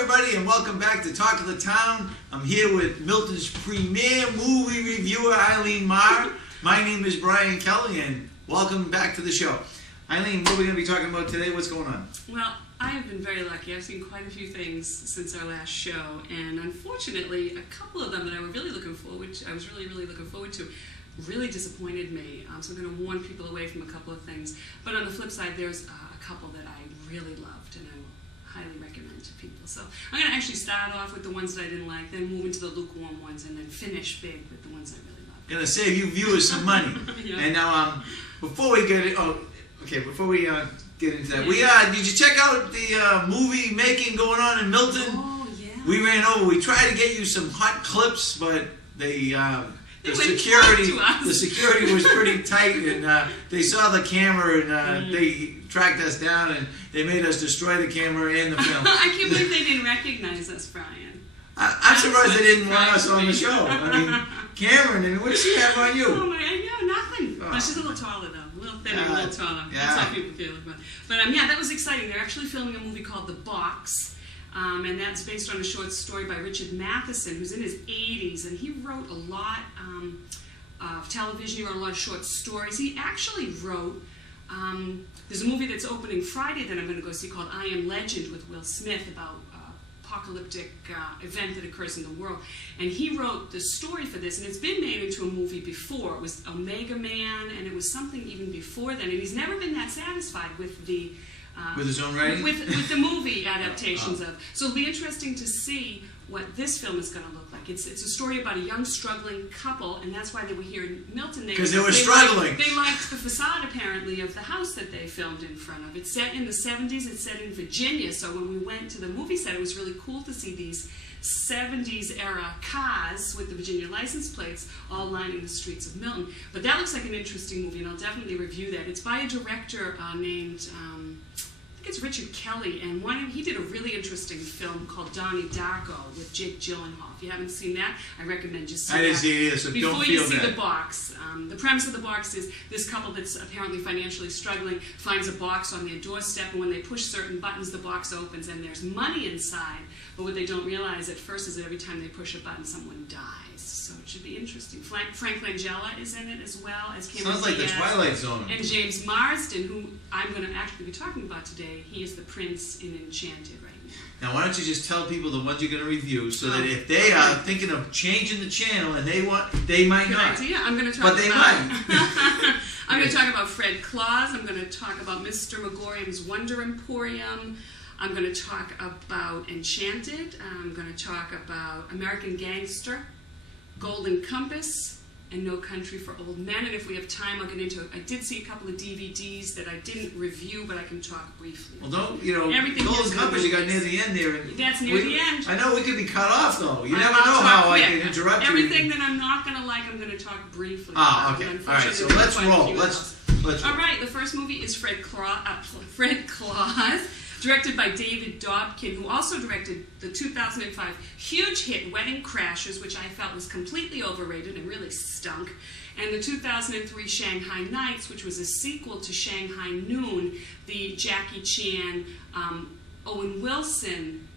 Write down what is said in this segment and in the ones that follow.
everybody, and welcome back to Talk of the Town. I'm here with Milton's premier movie reviewer, Eileen Maher. My name is Brian Kelley, and welcome back to the show. Eileen, what are we going to be talking about today? What's going on? Well, I have been very lucky. I've seen quite a few things since our last show, and unfortunately, a couple of them that I was really looking forward to, really disappointed me. So I'm going to warn people away from a couple of things. But on the flip side, there's a couple that I really loved, and I will highly recommend to people. So I'm going to actually start off with the ones that I didn't like, then move into the lukewarm ones, and then finish big with the ones I really loved. Going to save you viewers some money. Yeah. And now, before we get into that, did you check out the movie making going on in Milton? Oh, yeah. We ran over. We tried to get you some hot clips, but the security was pretty tight, and they saw the camera, and they tracked us down, and they made us destroy the camera and the film. I can't believe they didn't recognize us, Brian. I'm surprised they didn't want us on the show. I mean, Cameron, what does she have on you? Oh my, yeah, nothing. Oh. She's a little taller though, a little thinner, a little taller. Yeah. That's how people feel about it. But yeah, that was exciting. They're actually filming a movie called The Box. And that's based on a short story by Richard Matheson, who's in his 80s, and he wrote a lot of television, he wrote a lot of short stories. He actually wrote, there's a movie that's opening Friday that I'm going to go see called I Am Legend with Will Smith about apocalyptic event that occurs in the world. And he wrote the story for this, and it's been made into a movie before. It was Omega Man, and it was something even before then, and he's never been that satisfied with the with his own writing? With the movie adaptations of. So it'll be interesting to see what this film is going to look like. It's a story about a young, struggling couple, and that's why they were here in Milton. Because they were struggling. They liked the facade, apparently, of the house that they filmed in front of. It's set in the 70s. It's set in Virginia, so when we went to the movie set, it was really cool to see these 70s-era cars with the Virginia license plates all lining the streets of Milton. But that looks like an interesting movie, and I'll definitely review that. It's by a director named... I think it's Richard Kelley, and he did a really interesting film called Donnie Darko with Jake Gyllenhaal. If you haven't seen that, I recommend you see that. I didn't see it either, so before don't feel you see bad. The Box. The premise of The Box is this couple that's apparently financially struggling finds a box on their doorstep, and when they push certain buttons, the box opens, and there's money inside. But what they don't realize at first is that every time they push a button, someone dies. So it should be interesting. Frank Langella is in it as well as Cameron Sounds like Diaz, the Twilight Zone. And James Marsden, who I'm going to actually be talking about today. He is the prince in Enchanted right now. Now, why don't you just tell people the ones you're going to review, so that if they are thinking of changing the channel and they might Good not. idea. I'm going to talk But they about, might. I'm going to talk about Fred Claus. I'm going to talk about Mr. Magorium's Wonder Emporium. I'm going to talk about Enchanted. I'm going to talk about American Gangster, Golden Compass, and No Country for Old Men. And if we have time, I'll get into it. I did see a couple of DVDs that I didn't review, but I can talk briefly. Well, don't, Everything Golden Compass you got near the end there. That's near the end. I know we could be cut off, though. You never know how I can interrupt you. Everything that I'm not going to like, I'm going to talk briefly about. Okay. All right, so let's roll. Let's roll. All right, the first movie is Fred Claus. Directed by David Dobkin, who also directed the 2005 huge hit Wedding Crashers, which I felt was completely overrated and really stunk, and the 2003 Shanghai Nights, which was a sequel to Shanghai Noon, the Jackie Chan, Owen Wilson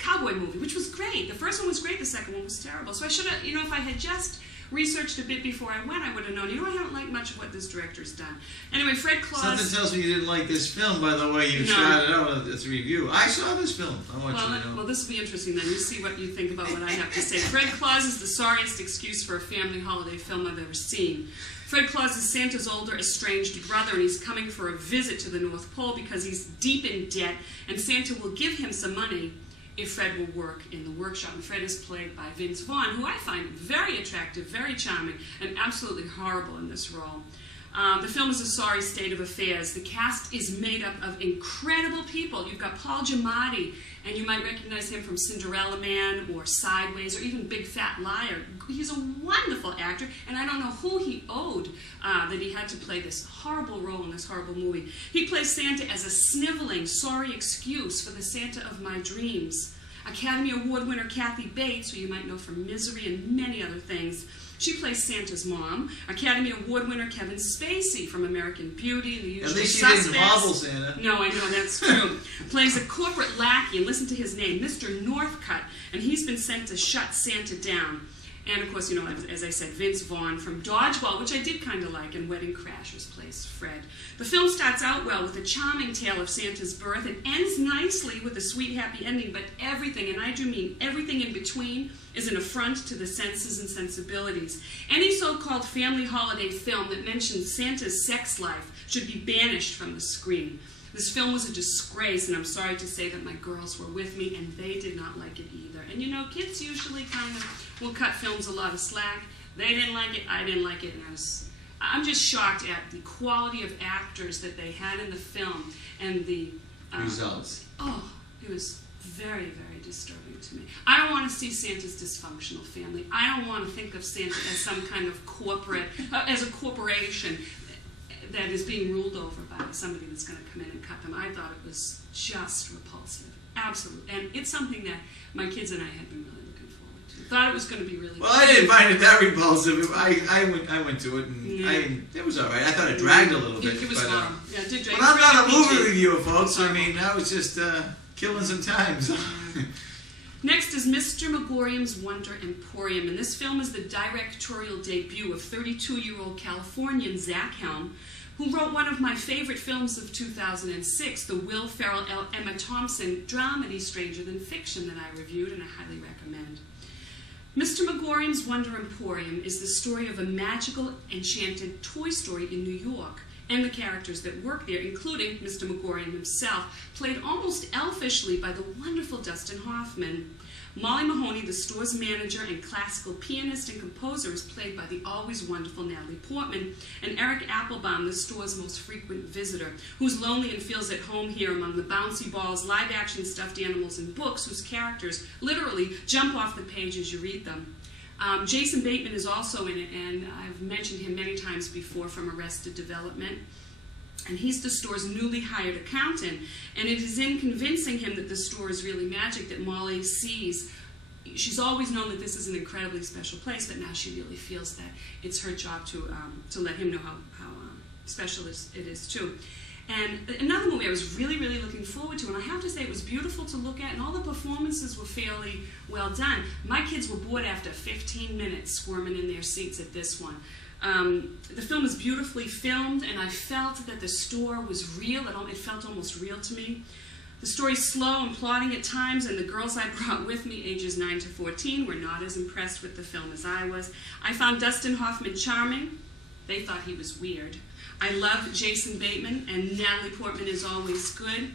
cowboy movie, which was great. The first one was great, the second one was terrible. So I should have, if I had just researched a bit before I went, I would have known. I haven't liked much of what this director's done. Anyway, Fred Claus... Something tells me you didn't like this film, by the way you started out as a review. I saw this film. I want you to know. Well, this will be interesting then. You see what you think about what I have to say. Fred Claus is the sorriest excuse for a family holiday film I've ever seen. Fred Claus is Santa's older estranged brother, and he's coming for a visit to the North Pole because he's deep in debt, and Santa will give him some money if Fred will work in the workshop. And Fred is played by Vince Vaughn, who I find very attractive, very charming, and absolutely horrible in this role. The film is a sorry state of affairs. The cast is made up of incredible people. You've got Paul Giamatti, and you might recognize him from Cinderella Man or Sideways or even Big Fat Liar. He's a wonderful actor, and I don't know who he owed that he had to play this horrible role in this horrible movie. He plays Santa as a sniveling, sorry excuse for the Santa of my dreams. Academy Award winner Kathy Bates, who you might know from Misery and many other things, She plays Santa's mom, Academy Award winner Kevin Spacey from American Beauty and The Usual Suspects. At least she didn't hobble Santa. No, I know, that's true. Plays a corporate lackey, and listen to his name, Mr. Northcutt, and he's been sent to shut Santa down. And of course, you know, as I said, Vince Vaughn from Dodgeball, which I did kind of like, and Wedding Crashers plays Fred. The film starts out well with a charming tale of Santa's birth. It ends nicely with a sweet, happy ending, but everything, and I do mean everything in between, is an affront to the senses and sensibilities. Any so-called family holiday film that mentions Santa's sex life should be banished from the screen. This film was a disgrace, and I'm sorry to say that my girls were with me, and they did not like it either. And you know, kids usually kind of will cut films a lot of slack. They didn't like it, I didn't like it, and I'm just shocked at the quality of actors that they had in the film, and the results. Oh, it was very, very disturbing to me. I don't want to see Santa's dysfunctional family. I don't want to think of Santa as some kind of corporate, as a corporation that is being ruled over by somebody that's going to come in and cut them. I thought it was just repulsive. Absolutely. And it's something that my kids and I had been really looking forward to. Thought it was going to be really Well, I didn't find it that repulsive. I went to it, and it was all right. I thought it dragged a little bit. It was long. Yeah, it did drag. But I'm not a movie reviewer, folks. I mean, I was just killing some time. So. Next is Mr. Magorium's Wonder Emporium, and this film is the directorial debut of 32-year-old Californian Zach Helm, who wrote one of my favorite films of 2006, the Will Ferrell, Emma Thompson dramedy Stranger Than Fiction that I reviewed and I highly recommend. Mr. Magorium's Wonder Emporium is the story of a magical, enchanted toy story in New York, and the characters that work there, including Mr. Magorium himself, played almost elfishly by the wonderful Dustin Hoffman. Molly Mahoney, the store's manager and classical pianist and composer, is played by the always wonderful Natalie Portman, and Eric Applebaum, the store's most frequent visitor, who's lonely and feels at home here among the bouncy balls, live-action stuffed animals, and books whose characters literally jump off the page as you read them. Jason Bateman is also in it, and I've mentioned him many times before from Arrested Development. And he's the store's newly hired accountant, and it is in convincing him that the store is really magic that Molly sees. She's always known that this is an incredibly special place, but now she really feels that it's her job to let him know how special it is too. And another movie I was really, really looking forward to, and I have to say it was beautiful to look at, and all the performances were fairly well done. My kids were bored after 15 minutes squirming in their seats at this one. The film is beautifully filmed, and I felt that the store was real. It felt almost real to me. The story's slow and plotting at times, and the girls I brought with me, ages 9 to 14, were not as impressed with the film as I was. I found Dustin Hoffman charming. They thought he was weird. I love Jason Bateman, and Natalie Portman is always good.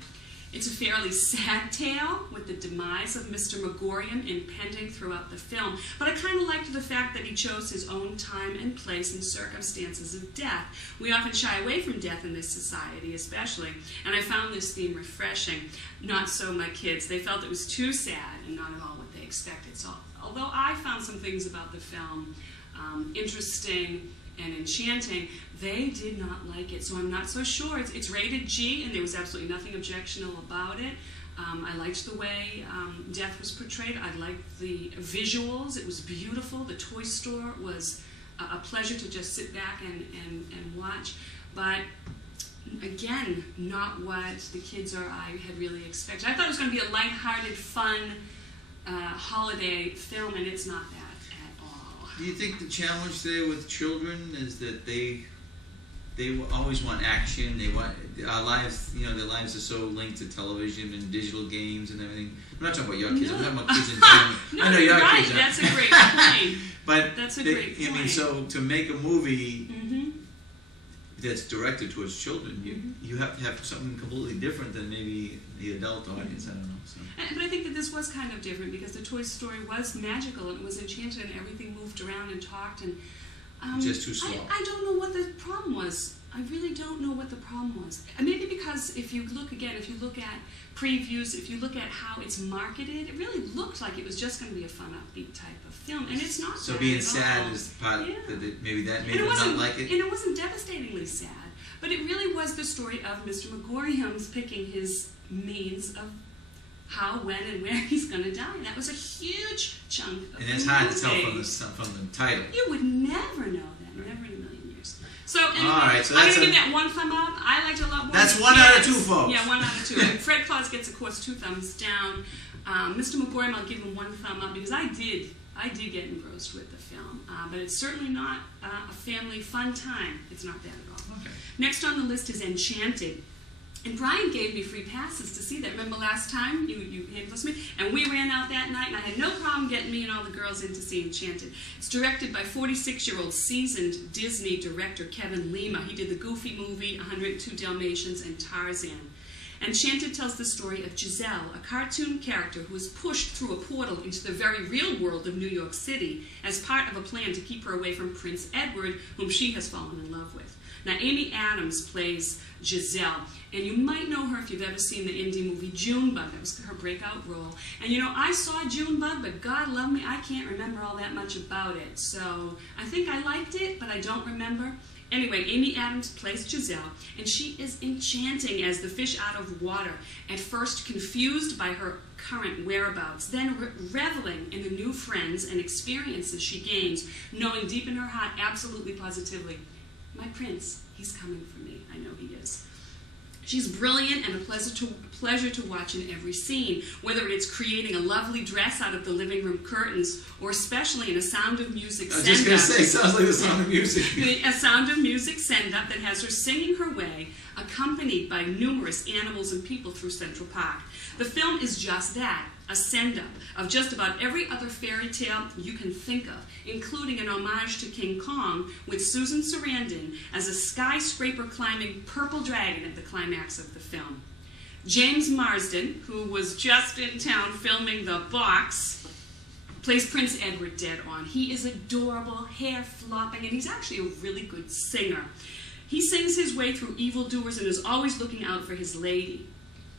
It's a fairly sad tale with the demise of Mr. Magorium impending throughout the film, but I kind of liked the fact that he chose his own time and place and circumstances of death. We often shy away from death in this society, especially, and I found this theme refreshing. Not so my kids. They felt it was too sad and not at all what they expected. So, although I found some things about the film interesting and enchanting, they did not like it, so I'm not so sure. It's rated G, and there was absolutely nothing objectionable about it. I liked the way death was portrayed. I liked the visuals. It was beautiful. The toy store was a pleasure to just sit back and watch. But again, not what the kids or I had really expected. I thought it was going to be a lighthearted, fun holiday film, and it's not that. Do you think the challenge there with children is that they always want action? They want our lives. You know, their lives are so linked to television and digital games and everything. I'm not talking about your kids. No. I'm talking about kids in general. No, I know your right. kids. That's a great point. But that's a great point. I mean, so to make a movie that's directed towards children, you have to have something completely different than maybe the adult audience. I don't know. So. But I think that this was kind of different because the Toy Story was magical and it was enchanted and everything moved around and talked and just too slow. I don't know what the problem was. I really don't know what the problem was. And maybe because if you look at previews, if you look at how it's marketed, it really looked like it was just going to be a fun, upbeat type of film, and it's not. So being sad is part that maybe that made them not like it. And it wasn't devastatingly sad, but it really was the story of Mr. Magorium's picking his means of how, when, and where he's going to die. And that was a huge chunk of And it's hard to tell from the title. You would never know that, never in a million years. So anyway, all right, so I'm going to give that 1 thumb up. I liked it a lot more. That's 1 out of 2, folks. Yeah, 1 out of 2. And Fred Claus gets, of course, 2 thumbs down. Mr. Magorium, I'll give him 1 thumb up because I did get engrossed with the film, but it's certainly not a family fun time. It's not that at all. Okay. Next on the list is Enchanted. And Brian gave me free passes to see that. Remember last time you handed us me? And we ran out that night, and I had no problem getting me and all the girls in to see Enchanted. It's directed by 46-year-old seasoned Disney director Kevin Lima. He did the Goofy movie, 102 Dalmatians, and Tarzan. Enchanted tells the story of Giselle, a cartoon character who is pushed through a portal into the very real world of New York City as part of a plan to keep her away from Prince Edward, whom she has fallen in love with. Now, Amy Adams plays Giselle, and you might know her if you've ever seen the indie movie Junebug. That was her breakout role. And you know, I saw Junebug, but God love me, I can't remember all that much about it. So I think I liked it, but I don't remember. Anyway, Amy Adams plays Giselle, and she is enchanting as the fish out of water, at first confused by her current whereabouts, then reveling in the new friends and experiences she gains, knowing deep in her heart, absolutely positively, my prince, he's coming for me. I know he is. She's brilliant and a pleasure to watch in every scene, whether it's creating a lovely dress out of the living room curtains, or especially in a Sound of Music send-up. I was just going to say, sounds like the Sound of Music. A Sound of Music send-up that has her singing her way, accompanied by numerous animals and people through Central Park. The film is just that, a send-up of just about every other fairy tale you can think of, including an homage to King Kong with Susan Sarandon as a skyscraper-climbing purple dragon at the climax of the film. James Marsden, who was just in town filming The Box, plays Prince Edward dead on. He is adorable, hair flopping, and he's actually a really good singer. He sings his way through evildoers and is always looking out for his lady.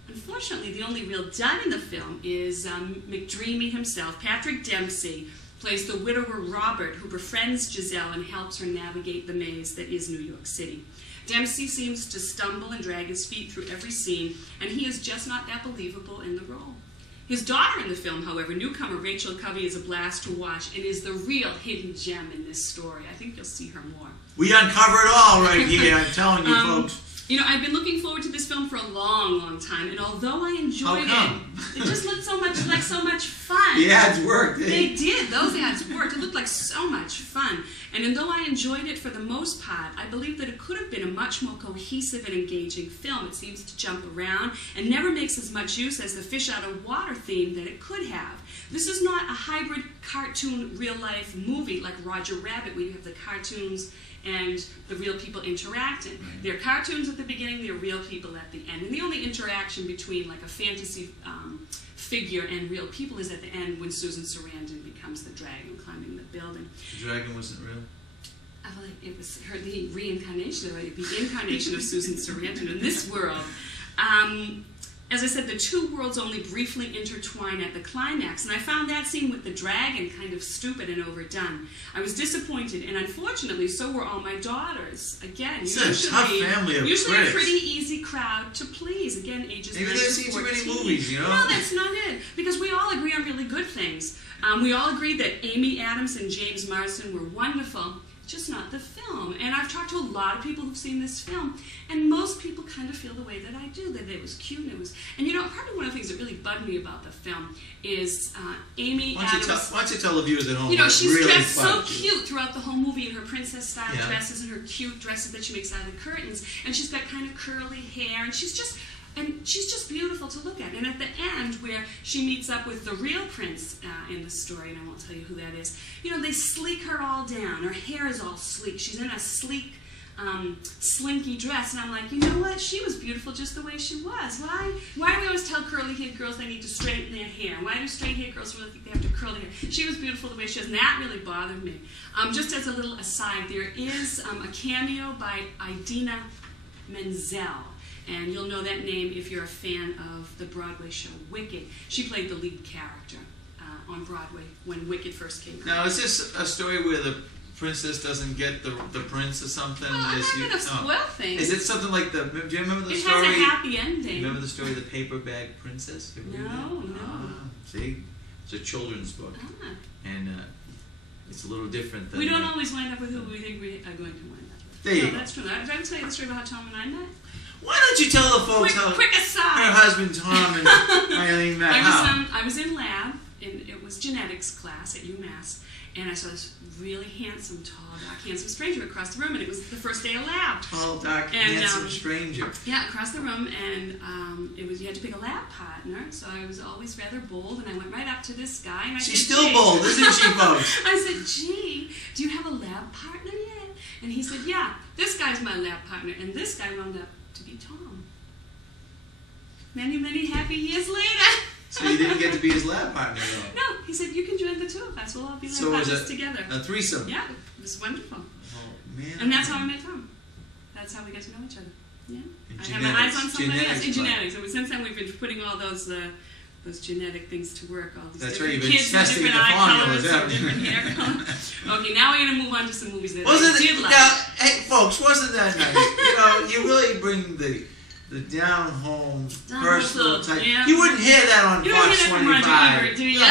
Unfortunately, the only real dud in the film is McDreamy himself. Patrick Dempsey plays the widower Robert, who befriends Giselle and helps her navigate the maze that is New York City. Dempsey seems to stumble and drag his feet through every scene, and he is just not that believable in the role. His daughter in the film, however, newcomer Rachel Covey, is a blast to watch and is the real hidden gem in this story. I think you'll see her more. We uncover it all right here, I'm telling you folks. You know, I've been looking forward to this film for a long, long time, and although I enjoyed it just looked so much fun. The ads worked. They did. Those ads worked. It looked like so much fun. And though I enjoyed it for the most part, I believe that it could have been a much more cohesive and engaging film. It seems to jump around and never makes as much use as the fish out of water theme that it could have. This is not a hybrid cartoon real-life movie like Roger Rabbit, where you have the cartoons and the real people interacting. They're cartoons at the beginning, they're real people at the end. And the only interaction between like a fantasy figure and real people is at the end when Susan Sarandon becomes the dragon climbing the building. The dragon wasn't real? I feel like it was the reincarnation, or the incarnation of Susan Sarandon in this world. As I said, the two worlds only briefly intertwine at the climax, and I found that scene with the dragon kind of stupid and overdone. I was disappointed, and unfortunately, so were all my daughters. Again, it's a tough family of usually critics. A pretty easy crowd to please. Again, ages 9 to 14. Maybe they've seen too many movies, you know? No, that's not it, because we all agree on really good things. We all agree that Amy Adams and James Marsden were wonderful, just not the film. And I've talked to a lot of people who've seen this film, and most people kind of feel the way that I do, that it was cute and it was... And you know, probably one of the things that really bugged me about the film is Amy Adams... Why don't you tell the viewers at home? You know, she's really dressed so cute throughout the whole movie in her princess-style dresses and her cute dresses that she makes out of the curtains, and she's got kind of curly hair, and she's just beautiful to look at. And at the end, where she meets up with the real prince in the story, and I won't tell you who that is, you know, they sleek her all down. Her hair is all sleek. She's in a sleek, slinky dress, and I'm like, you know what? She was beautiful just the way she was. Why do we always tell curly-haired girls they need to straighten their hair? Why do straight-haired girls really think they have to curl their hair? She was beautiful the way she was, and that really bothered me. Just as a little aside, there is a cameo by Idina Menzel. And you'll know that name if you're a fan of the Broadway show Wicked. She played the lead character on Broadway when Wicked first came out. Now, is this a story where the princess doesn't get the prince or something. Well, I'm not going to spoil things. Is it something like the? Do you remember the story? It has a happy ending. Remember the story of the paper bag princess? No. See, it's a children's book, and it's a little different than. We don't always wind up with who we think we are going to wind up with. There you go. That's true. Did I tell you the story about how Tom and I met? Why don't you tell the folks how quick aside. her husband Tom and Eileen met? I was in lab, and it was genetics class at UMass, and I saw this really handsome, tall, dark, handsome stranger across the room, and it was the first day of lab. Tall, dark, handsome stranger. Yeah, across the room, and you had to pick a lab partner, so I was always rather bold, and I went right up to this guy, and I said, She's still bold, isn't she, folks? I said, gee, do you have a lab partner yet? And he said, yeah, this guy's my lab partner, and this guy wound up to be Tom. Many, many happy years later. So you didn't get to be his lab partner, though? No, he said, you can join the two of us. We'll all be lab partners together. A threesome? Yeah, it was wonderful. Oh, man. And that's how I met Tom. That's how we got to know each other. Yeah. In I genetics. have my eyes on somebody else. In Genetics. genetics. And since then, we've been putting all those genetic things to work. All these That's different right, you've been kids with testing different the eye formulas, colors and haven't you? different hair colors. Okay, now we're going to move on to some movies that I did like. Now, hey, folks, wasn't that nice? You know, you really bring the down-home, personal type. Yeah. You wouldn't hear that on You don't Fox hear that from 25. Roger Ebert, do you? No.